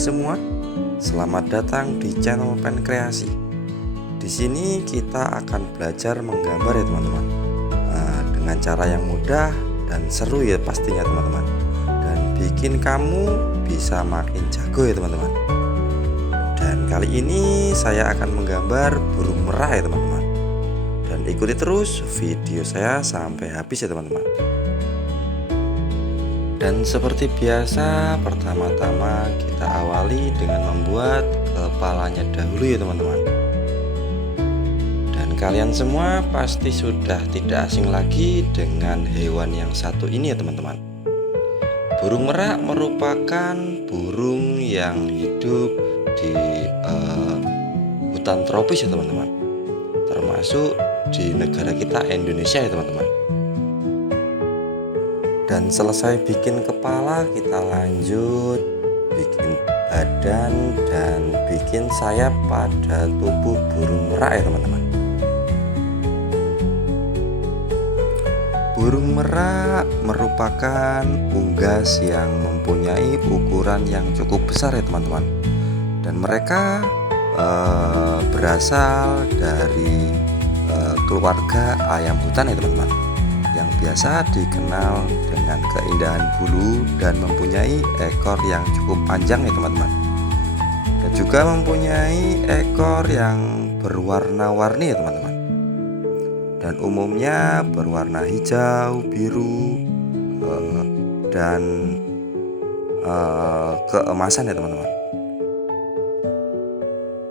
semua, selamat datang di channel Pen Kreasi. Di sini kita akan belajar menggambar ya teman-teman. Dengan cara yang mudah dan seru ya pastinya teman-teman. Dan bikin kamu bisa makin jago ya teman-teman. Dan kali ini saya akan menggambar burung merah ya teman-teman. Dan ikuti terus video saya sampai habis ya teman-teman. Dan seperti biasa, pertama-tama kita awali dengan membuat kepalanya dahulu ya teman-teman. Dan kalian semua pasti sudah tidak asing lagi dengan hewan yang satu ini ya teman-teman. Burung merak merupakan burung yang hidup di hutan tropis ya teman-teman, termasuk di negara kita Indonesia ya teman-teman. Dan selesai bikin kepala, kita lanjut bikin badan dan bikin sayap pada tubuh burung merak ya teman-teman. Burung merak merupakan unggas yang mempunyai ukuran yang cukup besar ya teman-teman. Dan mereka berasal dari keluarga ayam hutan ya teman-teman, yang biasa dikenal dengan keindahan bulu dan mempunyai ekor yang cukup panjang ya teman-teman, dan juga mempunyai ekor yang berwarna-warni ya teman-teman, dan umumnya berwarna hijau, biru, dan keemasan ya teman-teman.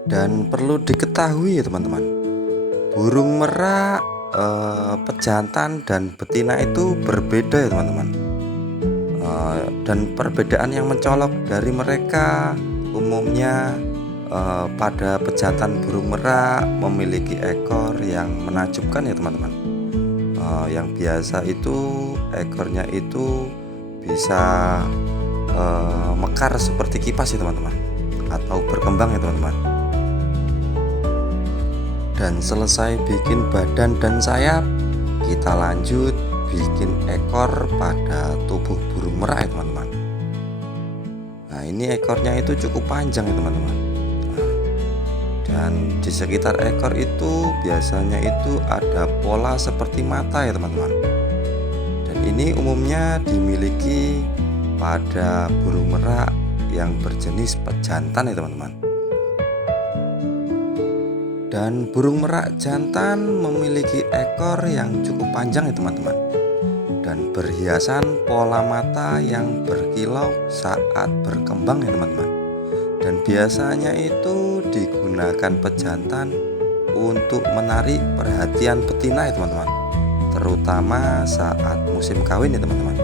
Dan perlu diketahui ya teman-teman, burung merak pejantan dan betina itu berbeda ya teman-teman. Dan perbedaan yang mencolok dari mereka umumnya pada pejantan burung merak memiliki ekor yang menakjubkan ya teman-teman. Yang biasa itu ekornya itu bisa mekar seperti kipas ya teman-teman, atau berkembang ya teman-teman. Dan selesai bikin badan dan sayap, kita lanjut bikin ekor pada tubuh burung merak ya teman-teman. Nah, ini ekornya itu cukup panjang ya teman-teman. Dan di sekitar ekor itu biasanya itu ada pola seperti mata ya teman-teman. Dan ini umumnya dimiliki pada burung merak yang berjenis pejantan ya teman-teman. Dan burung merak jantan memiliki ekor yang cukup panjang ya teman-teman, dan berhiasan pola mata yang berkilau saat berkembang ya teman-teman. Dan biasanya itu digunakan pejantan untuk menarik perhatian betina ya teman-teman, terutama saat musim kawin ya teman-teman.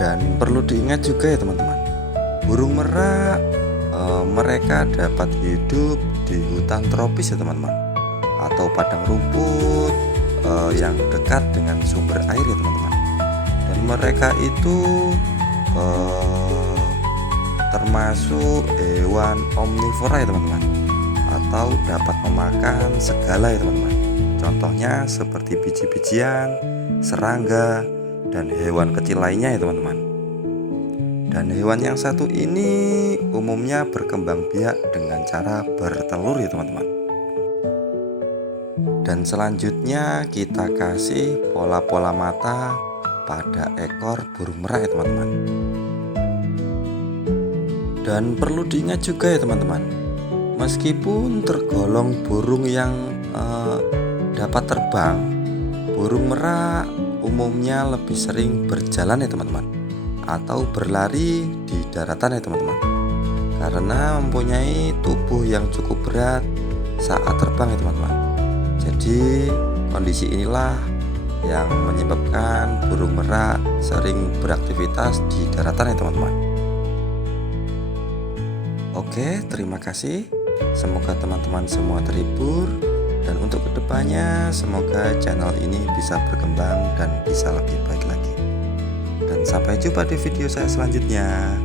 Dan perlu diingat juga ya teman-teman, burung merak mereka dapat hidup di hutan tropis ya teman-teman, atau padang rumput yang dekat dengan sumber air ya teman-teman. Dan mereka itu termasuk hewan omnivora ya teman-teman, atau dapat memakan segala ya teman-teman. Contohnya seperti biji-bijian, serangga, dan hewan kecil lainnya ya teman-teman. Dan hewan yang satu ini umumnya berkembang biak dengan cara bertelur ya teman-teman. Dan selanjutnya kita kasih pola-pola mata pada ekor burung merak ya teman-teman. Dan perlu diingat juga ya teman-teman, meskipun tergolong burung yang dapat terbang, burung merak umumnya lebih sering berjalan ya teman-teman, atau berlari di daratan ya teman-teman, karena mempunyai tubuh yang cukup berat saat terbang ya teman-teman. Jadi kondisi inilah yang menyebabkan burung merak sering beraktivitas di daratan ya teman-teman. Oke, terima kasih. Semoga teman-teman semua terhibur, dan untuk kedepannya semoga channel ini bisa berkembang dan bisa lebih baik lagi. Dan sampai jumpa di video saya selanjutnya.